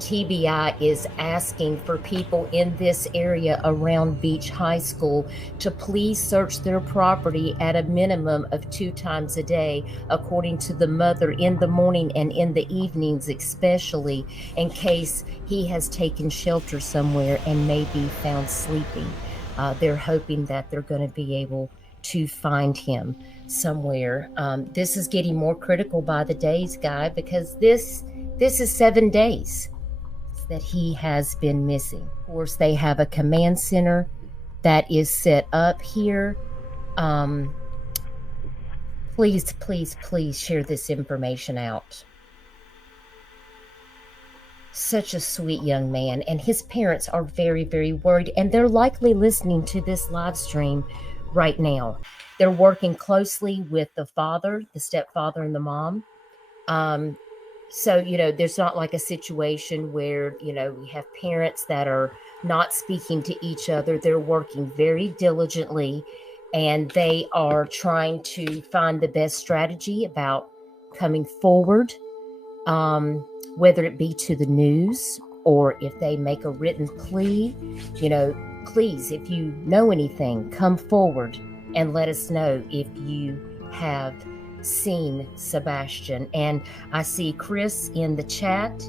TBI is asking for people in this area around Beach High School to please search their property at a minimum of 2 times a day, according to the mother, in the morning and in the evenings, especially in case he has taken shelter somewhere and may be found sleeping. They're hoping that they're going to be able to find him somewhere. This is getting more critical by the days, Guy, because this is 7 days that he has been missing. Of course, they have a command center that is set up here. Please, please, please share this information out. Such a sweet young man, and his parents are very, very worried, and they're likely listening to this live stream right now. They're working closely with the father, the stepfather, and the mom. So, there's not like a situation where, we have parents that are not speaking to each other. They're working very diligently, and they are trying to find the best strategy about coming forward, whether it be to the news or if they make a written plea. Please, if you know anything, come forward and let us know if you have seen Sebastian. And I see Chris in the chat.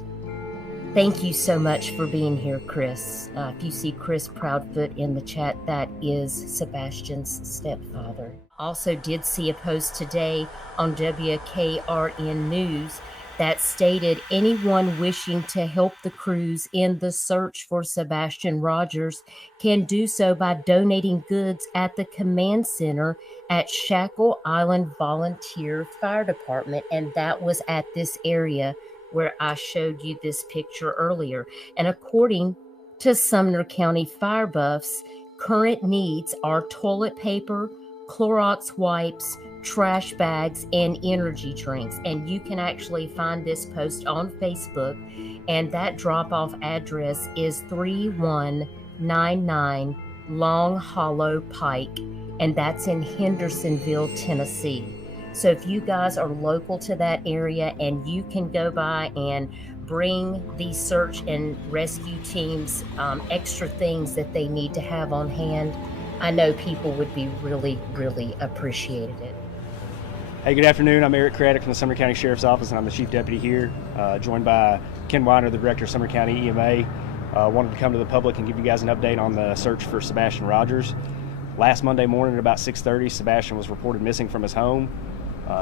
Thank you so much for being here, Chris. If you see Chris Proudfoot in the chat, that is Sebastian's stepfather. Also did see a post today on WKRN News that stated anyone wishing to help the crews in the search for Sebastian Rogers can do so by donating goods at the command center at Shackle Island Volunteer Fire Department. And that was at this area where I showed you this picture earlier. And according to Sumner County fire buffs, current needs are toilet paper, Clorox wipes, trash bags, and energy drinks. And you can actually find this post on Facebook, and that drop-off address is 3199 Long Hollow Pike, and that's in Hendersonville, Tennessee. So if you guys are local to that area and you can go by and bring these search and rescue teams extra things that they need to have on hand, I know people would be really, really appreciated it. Hey, good afternoon. I'm Eric Craddock from the Sumner County Sheriff's Office, and I'm the Chief Deputy here, joined by Ken Weiner, the Director of Sumner County EMA. Wanted to come to the public and give you guys an update on the search for Sebastian Rogers. Last Monday morning at about 6:30, Sebastian was reported missing from his home.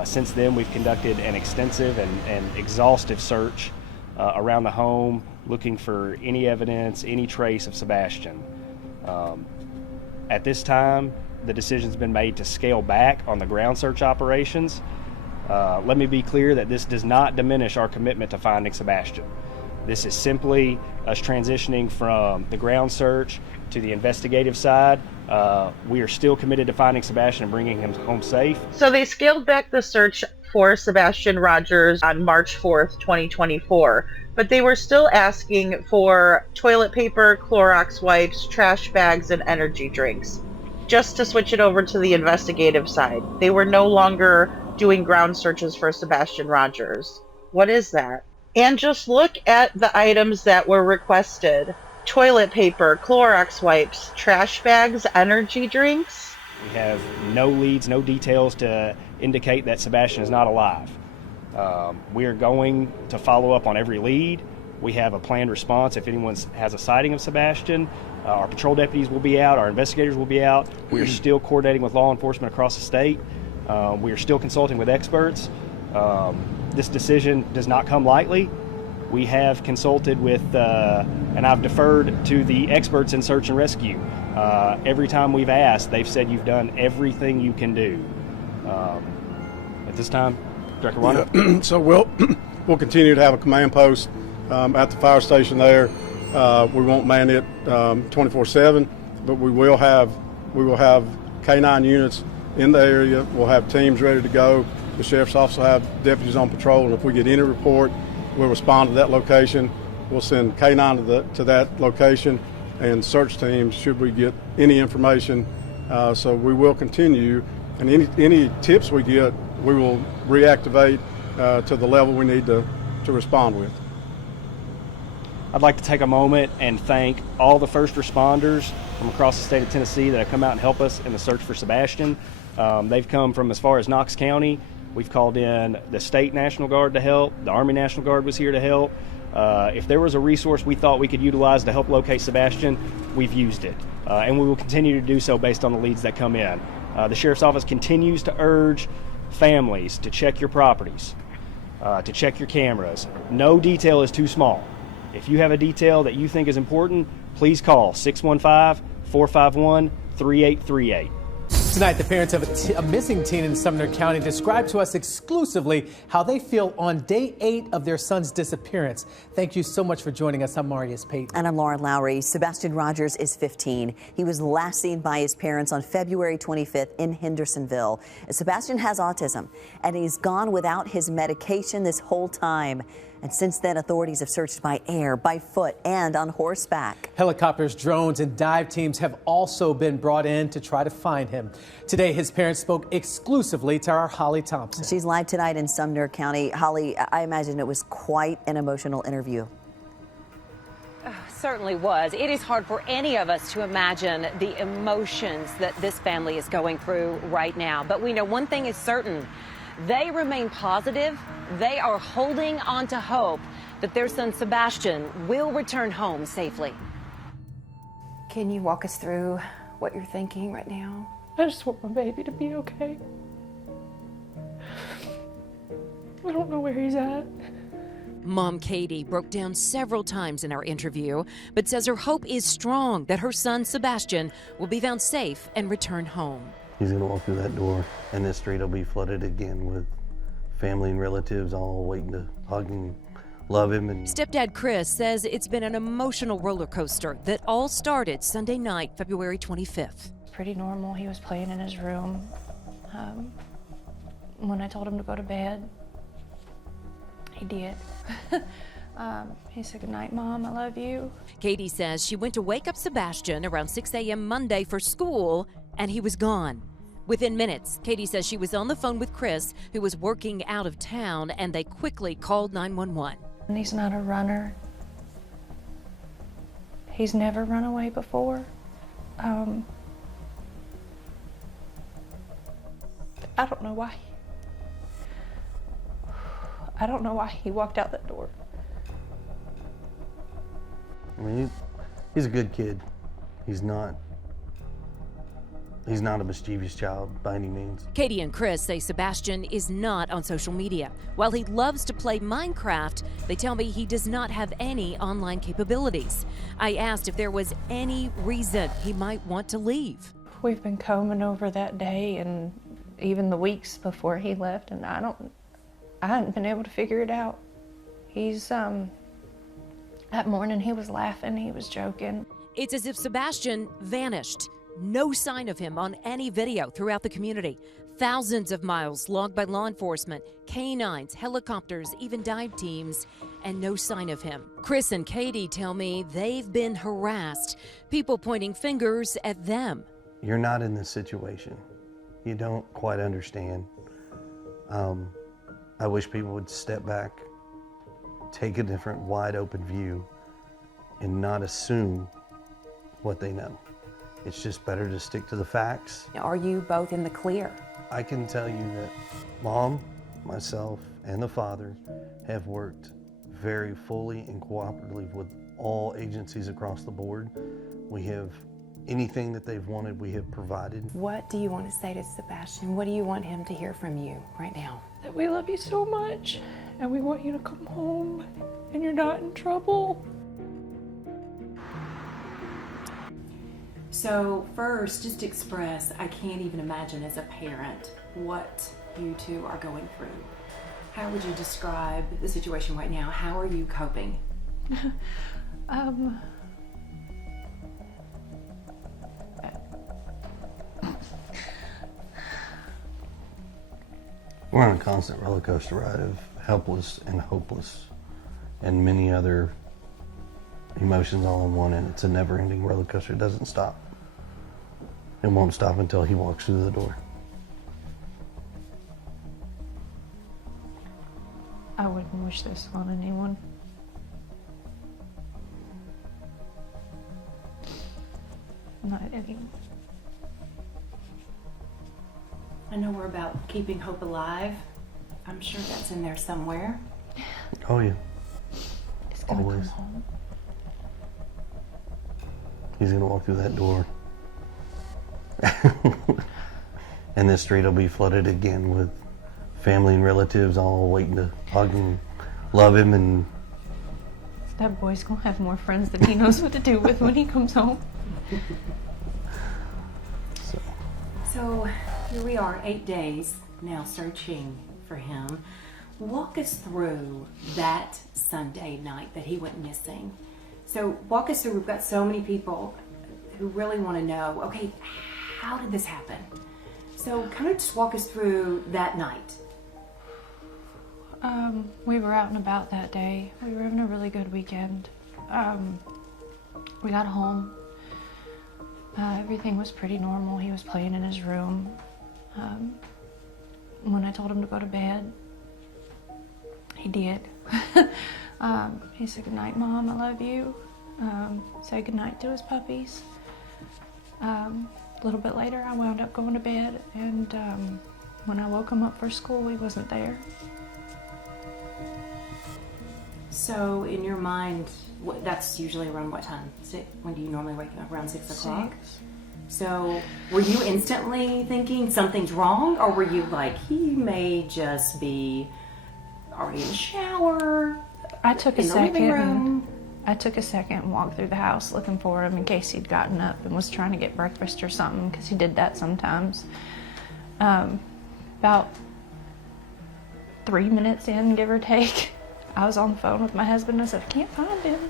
Since then, we've conducted an extensive and exhaustive search around the home, looking for any evidence, any trace of Sebastian. At this time, the decision's been made to scale back on the ground search operations. Let me be clear that this does not diminish our commitment to finding Sebastian. This is simply us transitioning from the ground search to the investigative side. We are still committed to finding Sebastian and bringing him home safe. So they scaled back the search for Sebastian Rogers on March 4th, 2024, but they were still asking for toilet paper, Clorox wipes, trash bags, and energy drinks, just to switch it over to the investigative side. They were no longer doing ground searches for Sebastian Rogers. What is that? And just look at the items that were requested. Toilet paper, Clorox wipes, trash bags, energy drinks. We have no leads, no details to indicate that Sebastian is not alive. We are going to follow up on every lead. We have a planned response if anyone has a sighting of Sebastian. Our patrol deputies will be out, our investigators will be out. We are still coordinating with law enforcement across the state. We are still consulting with experts. This decision does not come lightly. We have consulted with, and I've deferred to the experts in search and rescue. Every time we've asked, they've said you've done everything you can do. At this time, Director Weiner? Yeah. So we'll continue to have a command post at the fire station there. We won't man it 24/7, but we will have K9 units in the area. We'll have teams ready to go. The sheriff's office will have deputies on patrol, and if we get any report, we'll respond to that location. We'll send K9 to that location and search teams should we get any information. So we will continue, and any tips we get, we will reactivate to the level we need to respond with. I'd like to take a moment and thank all the first responders from across the state of Tennessee that have come out and help us in the search for Sebastian. They've come from as far as Knox County. We've called in the State National Guard to help. The Army National Guard was here to help. If there was a resource we thought we could utilize to help locate Sebastian, we've used it. And we will continue to do so based on the leads that come in. The Sheriff's Office continues to urge families to check your properties, to check your cameras. No detail is too small. If you have a detail that you think is important, please call 615-451-3838. Tonight, the parents of a missing teen in Sumner County described to us exclusively how they feel on day 8 of their son's disappearance. Thank you so much for joining us. I'm Marius Payton. And I'm Lauren Lowry. Sebastian Rogers is 15. He was last seen by his parents on February 25th in Hendersonville. Sebastian has autism, and he's gone without his medication this whole time. And since then, authorities have searched by air, by foot, and on horseback. Helicopters, drones, and dive teams have also been brought in to try to find him. Today, his parents spoke exclusively to our Holly Thompson. She's live tonight in Sumner County. Holly, I imagine it was quite an emotional interview. Certainly was. It is hard for any of us to imagine the emotions that this family is going through right now. But we know one thing is certain. They remain positive. They are holding on to hope that their son Sebastian will return home safely. Can you walk us through what you're thinking right now? I just want my baby to be okay. I don't know where he's at. Mom Katie broke down several times in our interview, but says her hope is strong that her son Sebastian will be found safe and return home. He's going to walk through that door, and this street will be flooded again with family and relatives all waiting to hug and love him. And Stepdad Chris says it's been an emotional roller coaster that all started Sunday night, February 25th. Pretty normal. He was playing in his room. When I told him to go to bed, he did. He said, "Good night, Mom. I love you." Katie says she went to wake up Sebastian around 6 a.m. Monday for school, and he was gone. Within minutes, Katie says she was on the phone with Chris, who was working out of town, and they quickly called 911. And he's not a runner. He's never run away before. I don't know why. I don't know why he walked out that door. I mean, he's a good kid. He's not a mischievous child by any means. Katie and Chris say Sebastian is not on social media. While he loves to play Minecraft, they tell me he does not have any online capabilities. I asked if there was any reason he might want to leave. We've been combing over that day and even the weeks before he left, and I hadn't been able to figure it out. He's, that morning he was laughing, he was joking. It's as if Sebastian vanished. No sign of him on any video throughout the community. Thousands of miles logged by law enforcement, canines, helicopters, even dive teams, and no sign of him. Chris and Katie tell me they've been harassed, people pointing fingers at them. You're not in this situation. You don't quite understand. I wish people would step back, take a different wide open view, and not assume what they know. It's just better to stick to the facts. Are you both in the clear? I can tell you that Mom, myself, and the father have worked very fully and cooperatively with all agencies across the board. We have anything that they've wanted, we have provided. What do you want to say to Sebastian? What do you want him to hear from you right now? That we love you so much, and we want you to come home, and you're not in trouble. So first, just express, I can't even imagine as a parent what you two are going through. How would you describe the situation right now? How are you coping? We're on a constant roller coaster ride of helpless and hopeless and many other emotions all in one, and it's a never-ending roller coaster. It doesn't stop. It won't stop until he walks through the door. I wouldn't wish this on anyone. not anymore. I know we're about keeping hope alive. I'm sure that's in there somewhere. Oh yeah. He's gonna Always. come home. He's gonna walk through that door. And this street will be flooded again with family and relatives all waiting to hug and love him. And That boy's gonna have more friends than he knows what to do with when he comes home. So here we are, 8 days now searching for him. Walk us through that Sunday night that he went missing. So walk us through, we've got so many people who really want to know, okay, how did this happen? So kind of just walk us through that night. We were out and about that day. We were having a really good weekend. We got home. Everything was pretty normal. He was playing in his room. When I told him to go to bed, he did. He said, "Good night, Mom, I love you." Said goodnight to his puppies. A little bit later, I wound up going to bed, and when I woke him up for school, he wasn't there. So in your mind, that's usually around what time? When do you normally wake up? Around 6 o'clock? 6. So were you instantly thinking something's wrong, or were you like, he may just be already in the shower, I took a in the living second. room? I took a second and walked through the house looking for him in case he'd gotten up and was trying to get breakfast or something, because he did that sometimes. About 3 minutes in, give or take, I was on the phone with my husband and I said, "I can't find him."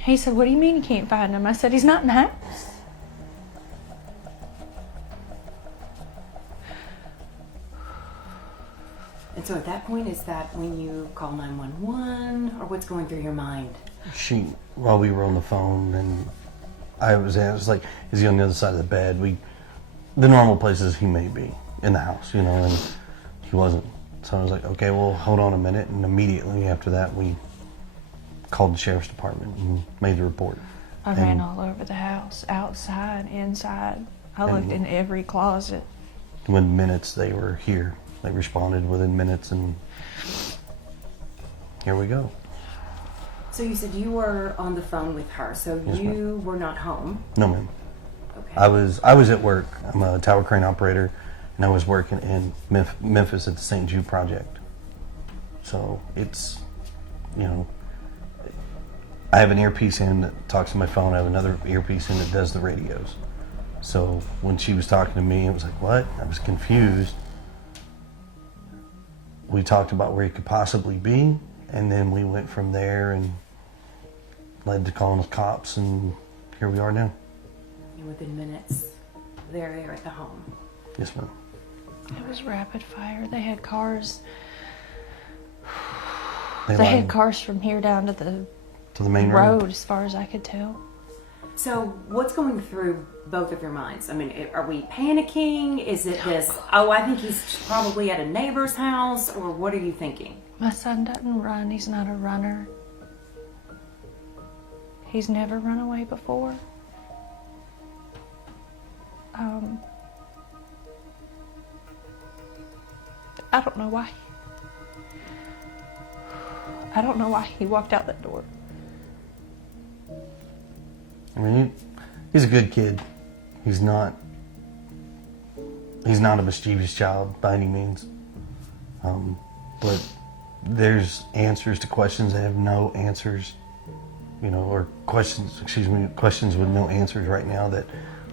He said, "What do you mean you can't find him?" I said, "He's not in the house." And so at that point, is that when you call 911, or what's going through your mind? while we were on the phone, and I was like, "Is he on the other side of the bed?" The normal places he may be in the house, and he wasn't. So I was like, "Okay, well, hold on a minute." And immediately after that, we called the sheriff's department and made the report. I ran all over the house, outside, inside. I looked in every closet. Within minutes, they were here. They responded within minutes, and here we go. So you said you were on the phone with her, so Yes, you were not home. No, ma'am. Okay. I was at work. I'm a tower crane operator, and I was working in Memphis at the St. Jude Project. So it's, I have an earpiece in that talks to my phone. I have another earpiece in that does the radios. So when she was talking to me, it was like, what? I was confused. We talked about where he could possibly be, and then we went from there and led to calling the cops, and here we are now. And within minutes, they're there at the home. Yes, ma'am. It was rapid fire. They had cars. They They had lined cars from here down to the main road, as far as I could tell. So what's going through both of your minds? I mean, are we panicking? Is it this, oh, I think he's probably at a neighbor's house, or what are you thinking? My son doesn't run. He's not a runner. He's never run away before. I don't know why. I don't know why he walked out that door. I mean, he's a good kid. He's not a mischievous child by any means. But there's answers to questions that have no answers, or questions with no answers right now that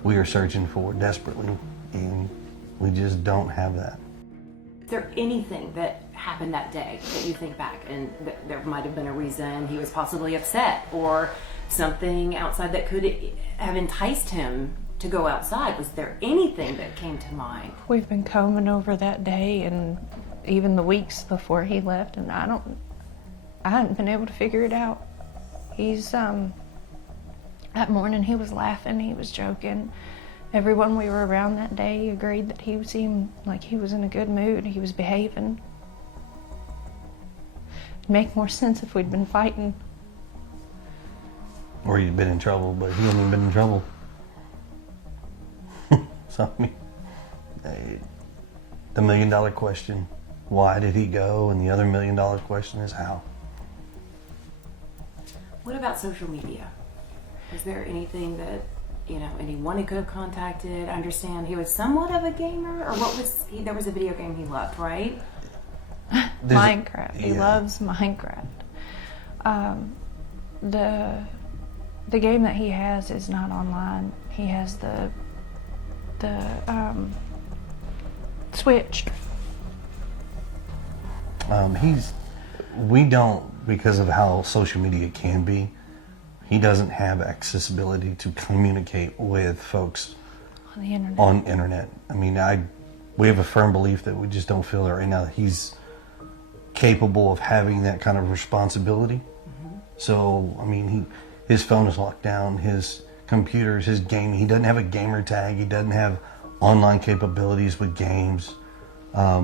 we are searching for desperately, and we just don't have that. Is there anything that happened that day that you think back and there might have been a reason he was possibly upset, or something outside that could have enticed him to go outside? Was there anything that came to mind? We've been combing over that day and even the weeks before he left, and I hadn't been able to figure it out. He's that morning he was laughing, he was joking. Everyone we were around that day agreed that he seemed like he was in a good mood, he was behaving. It'd make more sense if we'd been fighting. or he'd been in trouble, but he hadn't even been in trouble. So, I mean, the $1 million question, why did he go? And the other $1 million question is how. What about social media? Is there anything that, anyone he could have contacted? I understand he was somewhat of a gamer, or what was he? There was a video game he loved, right? Minecraft. He loves Minecraft. The game that he has is not online. He has the Switch. We don't, because of how social media can be, he doesn't have accessibility to communicate with folks On the internet. on internet. I mean, we have a firm belief that we just don't feel that right now that he's capable of having that kind of responsibility. Mm-hmm. So, I mean, his phone is locked down, his computers, his gaming. He doesn't have a gamer tag. He doesn't have online capabilities with games. I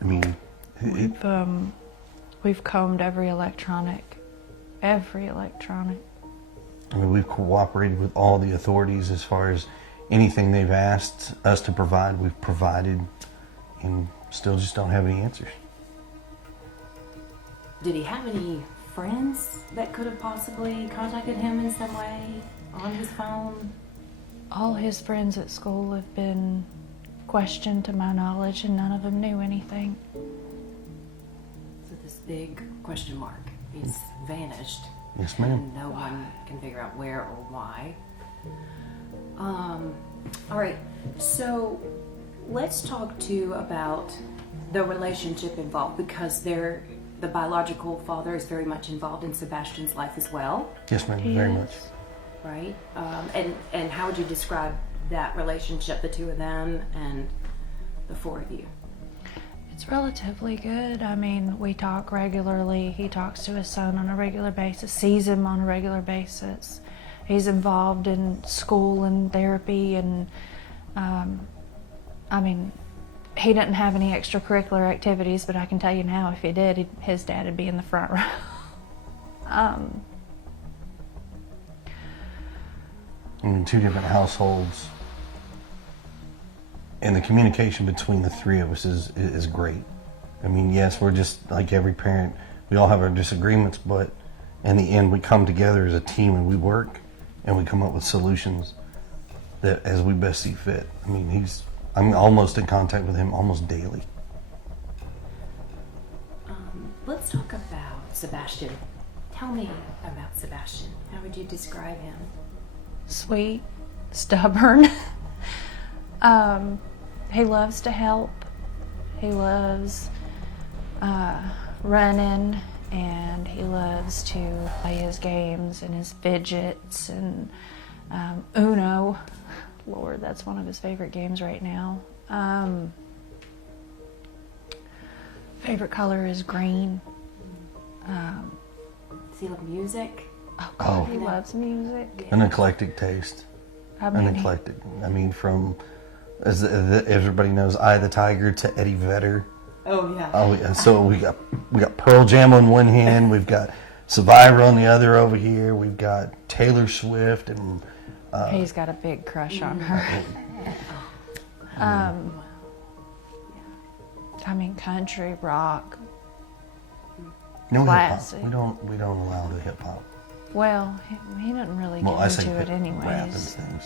mean, We've combed every electronic. I mean, we've cooperated with all the authorities as far as anything they've asked us to provide, we've provided, and still just don't have any answers. Did he have any friends that could have possibly contacted him in some way on his phone? All his friends at school have been questioned to my knowledge, and none of them knew anything. So this big question mark, he's vanished. Yes, ma'am. And no one can figure out where or why. All right, so let's talk too about the relationship involved, because the biological father is very much involved in Sebastian's life as well. Yes, ma'am, very much. Right? And how would you describe that relationship, the two of them and the four of you? It's relatively good. I mean, we talk regularly. He talks to his son on a regular basis, sees him on a regular basis. He's involved in school and therapy, and I mean, he didn't have any extracurricular activities, but I can tell you now, if he did, his dad would be in the front row. In two different households, and the communication between the three of us is great. I mean, yes, we're just like every parent. We all have our disagreements, but in the end, we come together as a team and we work and we come up with solutions that as we best see fit. I mean, I'm almost in contact with him almost daily. Let's talk about Sebastian. Tell me about Sebastian. How would you describe him? Sweet, stubborn. He loves to help. He loves running, and he loves to play his games and his fidgets and Uno. Lord, that's one of his favorite games right now. Favorite color is green. Does he love music? Oh, God, he loves music. An eclectic taste. I mean, from, as everybody knows, Eye of the Tiger to Eddie Vedder. Oh yeah. Oh yeah. So we got Pearl Jam on one hand, we've got Survivor on the other over here, we've got Taylor Swift, and he's got a big crush on her. I mean, country, rock, no classic. hip hop. We don't allow the hip hop. Well, he doesn't really get into it anyways. Rap and things.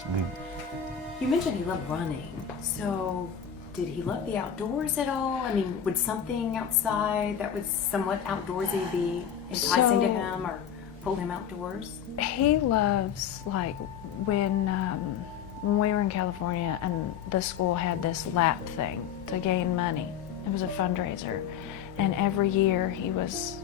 You mentioned he loved running. So, did he love the outdoors at all? I mean, would something outside that was somewhat outdoorsy be enticing to him or pull him outdoors? He loves, like, when we were in California and the school had this lap thing to gain money. It was a fundraiser. And every year he was,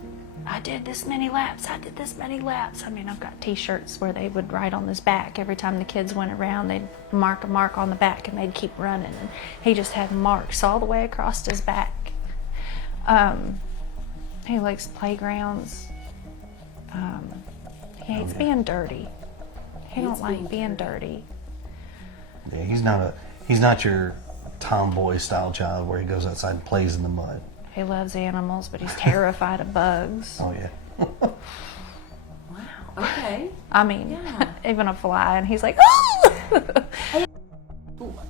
I did this many laps. I mean, I've got t-shirts where they would write on his back. Every time the kids went around, they'd mark a mark on the back and they'd keep running. And he just had marks all the way across his back. He likes playgrounds. He hates being dirty. He don't like being dirty. Yeah, he's not your tomboy style child where he goes outside and plays in the mud. He loves animals, but he's terrified of bugs. Oh yeah. Wow. Okay. I mean, Yeah. even a fly, and he's like, oh!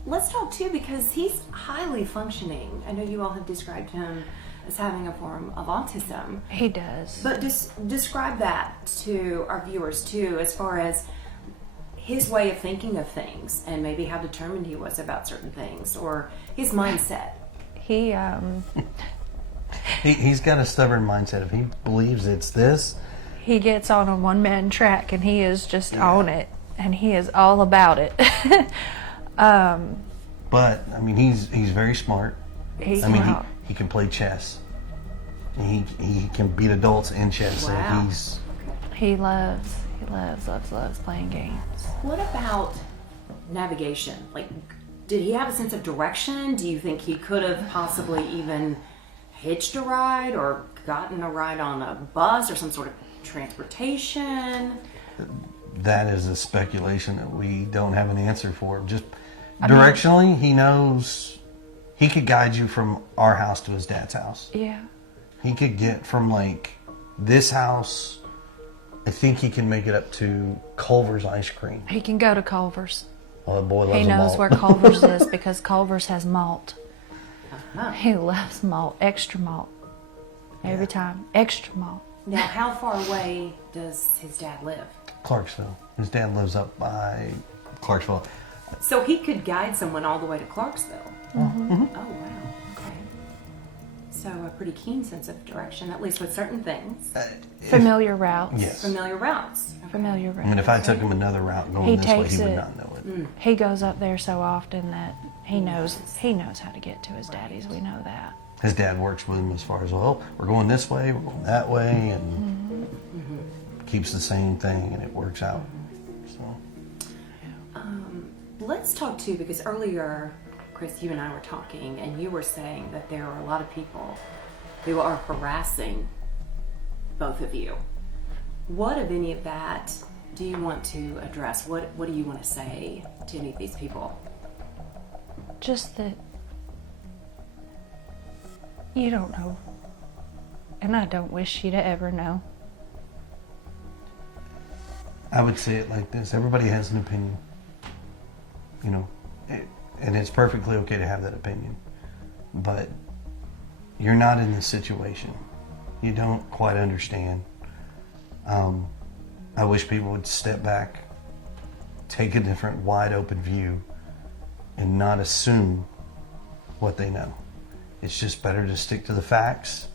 Let's talk too, because he's highly functioning. I know you all have described him as having a form of autism. He does. But just describe that to our viewers too, as far as his way of thinking of things and maybe how determined he was about certain things or his mindset. He's got a stubborn mindset. If he believes it's this, he gets on a one-man track and he is just on it, and he is all about it. but I mean, he's very smart. He can play chess. He can beat adults in chess. Wow. So he loves playing games. What about navigation? Like, did he have a sense of direction? Do you think he could have possibly even hitched a ride or gotten a ride on a bus or some sort of transportation? that is a speculation that we don't have an answer for. Just directionally, he knows he could guide you from our house to his dad's house. Yeah. He could get from like this house, I think he can make it up to Culver's ice cream. He can go to Culver's. Oh, the boy loves He a knows malt. where Culver's is because Culver's has malt. Uh-huh. He loves malt, extra malt. Every time, extra malt. Now, how far away does his dad live? Clarksville. His dad lives up by Clarksville. So he could guide someone all the way to Clarksville. Mm-hmm. Oh, wow. Okay. So a pretty keen sense of direction, at least with certain things. Familiar routes. Yes. Familiar routes. Okay. Familiar routes. I mean, if I took him another route going He this way, takes he would it. not know it. He goes up there so often that he knows how to get to his daddy's. We know that. His dad works with him as far as, well, we're going this way, we're going that way, and keeps the same thing, and it works out. So. Let's talk too, because earlier, Chris, you and I were talking, and you were saying that there are a lot of people who are harassing both of you. What of any of that do you want to address? What do you want to say to any of these people? Just that you don't know. And I don't wish you to ever know. I would say it like this. Everybody has an opinion. You know, and it's perfectly okay to have that opinion. But you're not in this situation. You don't quite understand. I wish people would step back, take a different wide open view, and not assume what they know. It's just better to stick to the facts.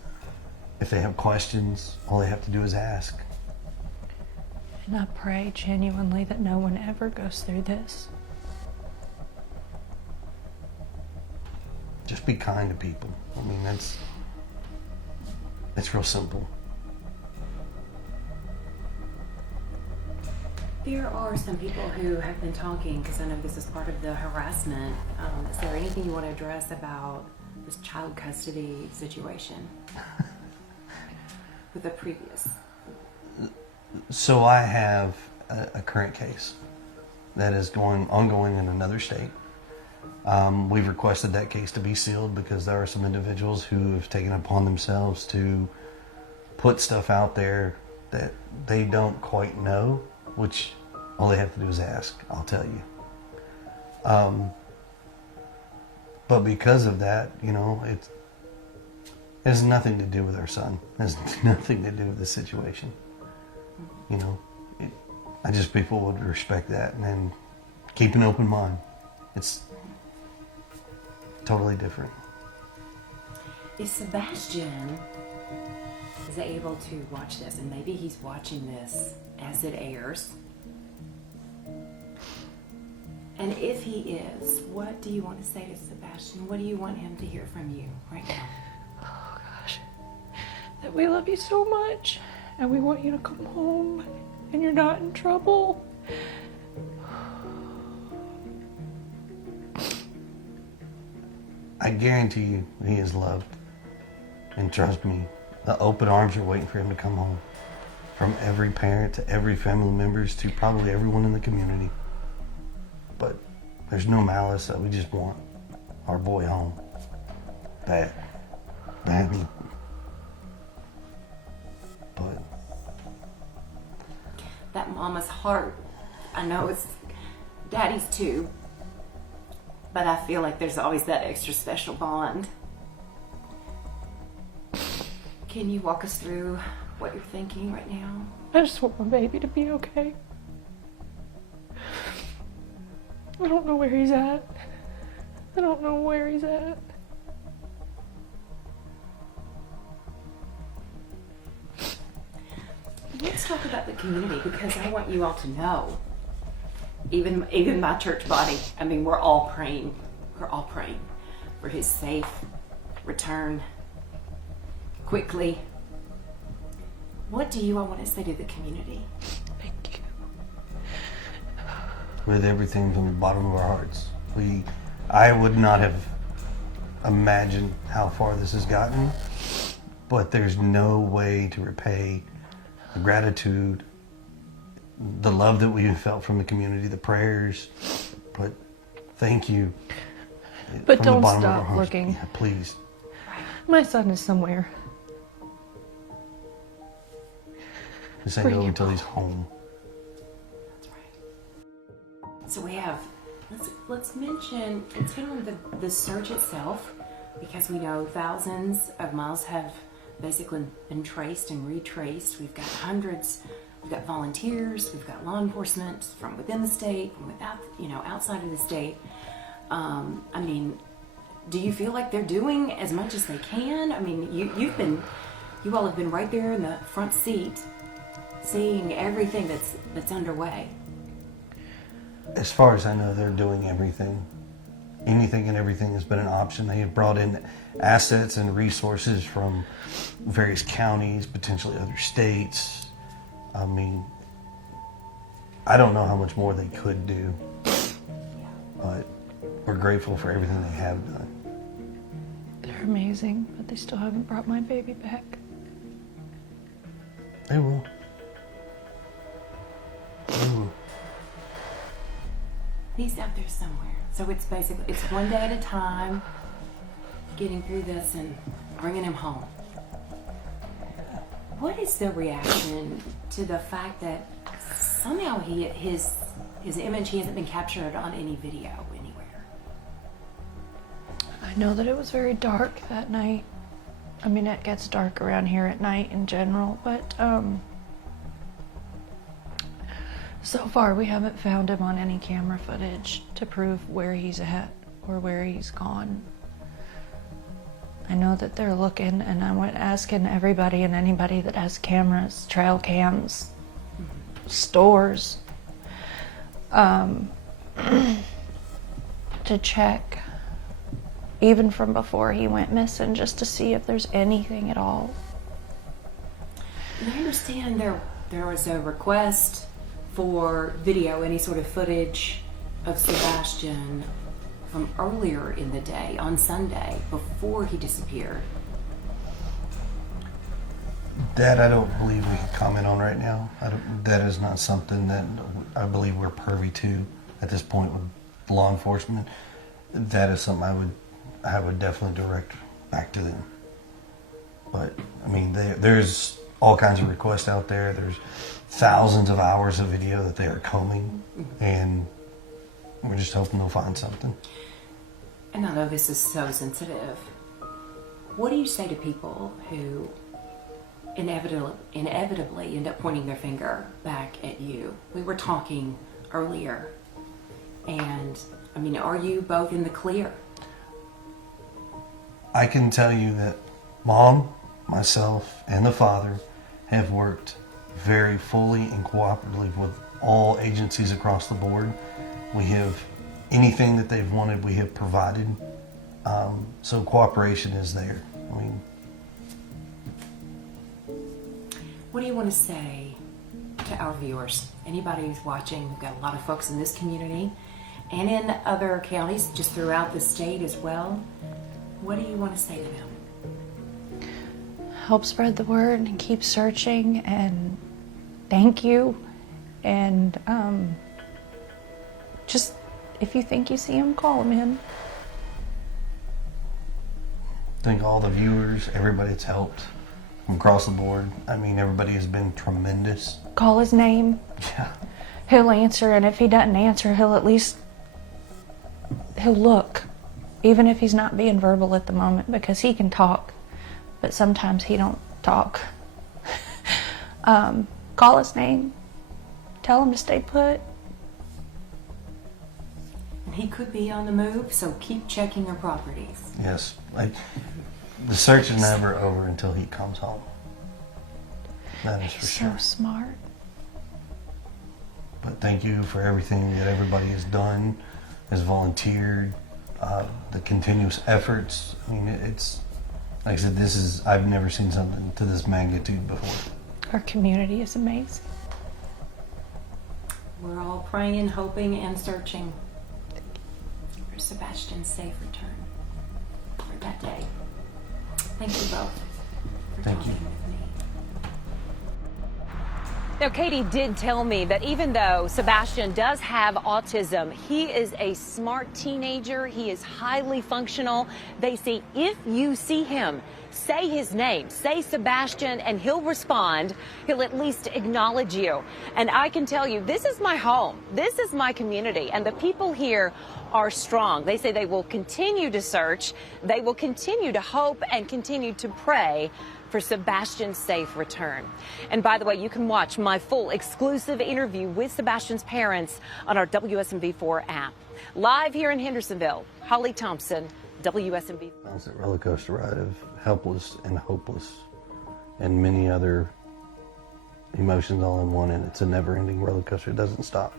If they have questions, all they have to do is ask. And I pray genuinely that no one ever goes through this. Just be kind to people. I mean, it's real simple. There are some people who have been talking, because I know this is part of the harassment. Is there anything you want to address about this child custody situation with the previous? So I have a current case that is ongoing in another state. We've requested that case to be sealed because there are some individuals who have taken upon themselves to put stuff out there that they don't quite know, which all they have to do is ask, I'll tell you. But because of that, you know, it has nothing to do with our son. It has nothing to do with the situation. You know, I just, people would respect that and then keep an open mind. It's totally different. If Sebastian is able to watch this, and maybe he's watching this as it airs, and if he is, what do you want to say to Sebastian? What do you want him to hear from you right now? Oh gosh. That we love you so much and we want you to come home and you're not in trouble. I guarantee you he is loved. And trust me, the open arms are waiting for him to come home. From every parent to every family members to probably everyone in the community. But there's no malice. We just want our boy home. Bad. Badly. But that mama's heart. I know it's daddy's too, but I feel like there's always that extra special bond. Can you walk us through what you're thinking right now? I just want my baby to be okay. I don't know where he's at. I don't know where he's at. Let's talk about the community, because I want you all to know, even my church body, I mean, we're all praying for his safe return quickly. What do you all want to say to the community? Thank you. With everything from the bottom of our hearts. I would not have imagined how far this has gotten, but there's no way to repay the gratitude, the love that we've felt from the community, the prayers. But thank you. But from the don't bottom of our stop hearts. looking. Yeah, please. My son is somewhere. This ain't over until he's home. That's right. So we have, let's mention, it's been on the search itself, because we know thousands of miles have basically been traced and retraced. We've got hundreds, we've got volunteers, we've got law enforcement from within the state, from without, outside of the state. I mean, do you feel like they're doing as much as they can? I mean, you all have been right there in the front seat, seeing everything that's underway. As far as I know, they're doing everything. Anything and everything has been an option. They have brought in assets and resources from various counties, potentially other states. I mean, I don't know how much more they could do, but we're grateful for everything they have done. They're amazing, but they still haven't brought my baby back. They will. They will. He's out there somewhere. So it's basically, it's one day at a time, getting through this and bringing him home. What is the reaction to the fact that somehow his image, he hasn't been captured on any video anywhere? I know that it was very dark that night. I mean, it gets dark around here at night in general, but so far we haven't found him on any camera footage to prove where he's at or where he's gone. I know that they're looking, and I went asking everybody and anybody that has cameras, trail cams, stores, to check, even from before he went missing, just to see if there's anything at all. I understand there was a request for video, any sort of footage of Sebastian from earlier in the day, on Sunday, before he disappeared. That I don't believe we can comment on right now. That is not something that I believe we're privy to at this point with law enforcement. That is something I would definitely direct back to them. But I mean, there's all kinds of requests out there. There's thousands of hours of video that they are combing, and we're just hoping they'll find something. And I know this is so sensitive. What do you say to people who inevitably end up pointing their finger back at you? We were talking earlier, and I mean, are you both in the clear? I can tell you that Mom, myself, and the father have worked very fully and cooperatively with all agencies across the board. We have anything that they've wanted, we have provided. So cooperation is there. I mean, what do you want to say to our viewers? Anybody who's watching, we've got a lot of folks in this community and in other counties just throughout the state as well. What do you want to say to them? Help spread the word and keep searching, and thank you. And just, if you think you see him, call him in. Thank all the viewers, everybody that's helped. from across the board. I mean, everybody has been tremendous. Call his name. Yeah. He'll answer, and if he doesn't answer, he'll look, even if he's not being verbal at the moment, because he can talk, but sometimes he don't talk. Call his name. Tell him to stay put. He could be on the move, so keep checking your properties. Yes. The search is never over until he comes home. That is for sure. So smart. But thank you for everything that everybody has done, has volunteered, the continuous efforts. I mean, it's, like I said, I've never seen something to this magnitude before. Our community is amazing. We're all praying, hoping, and searching for Sebastian's safe return for that day. Thank you both for Thank talking you. with me. Now, Katie did tell me that even though Sebastian does have autism, he is a smart teenager. He is highly functional. They say if you see him, say his name, say Sebastian, and he'll respond. He'll at least acknowledge you. And I can tell you, this is my home. This is my community. And the people here are strong. They say they will continue to search. They will continue to hope and continue to pray for Sebastian's safe return. And by the way, you can watch my full exclusive interview with Sebastian's parents on our WSMV4 app. Live here in Hendersonville, Holly Thompson, WSMV. It's a roller coaster ride of helpless and hopeless and many other emotions all in one, and it's a never-ending roller coaster. It doesn't stop.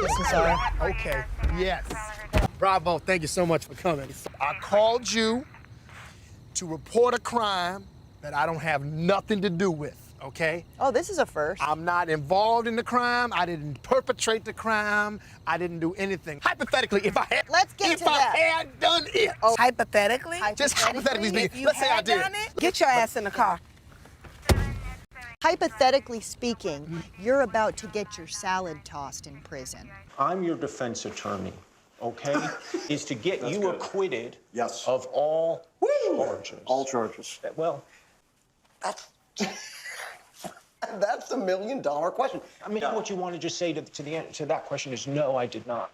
This is our... Okay, yes. Bravo, thank you so much for coming. I called you to report a crime that I don't have nothing to do with, okay? Oh, this is a first. I'm not involved in the crime. I didn't perpetrate the crime. I didn't do anything. Hypothetically, if I had, Let's get to that. had done it. Oh, hypothetically? Just hypothetically speaking, if you let's say I had did. done it, get your ass in the car. Hypothetically speaking, you're about to get your salad tossed in prison. I'm your defense attorney, okay? Is to get you acquitted of all charges. All charges. Well, That's that's the $1 million question. I mean, what you want to just say to the answer to that question is no, I did not.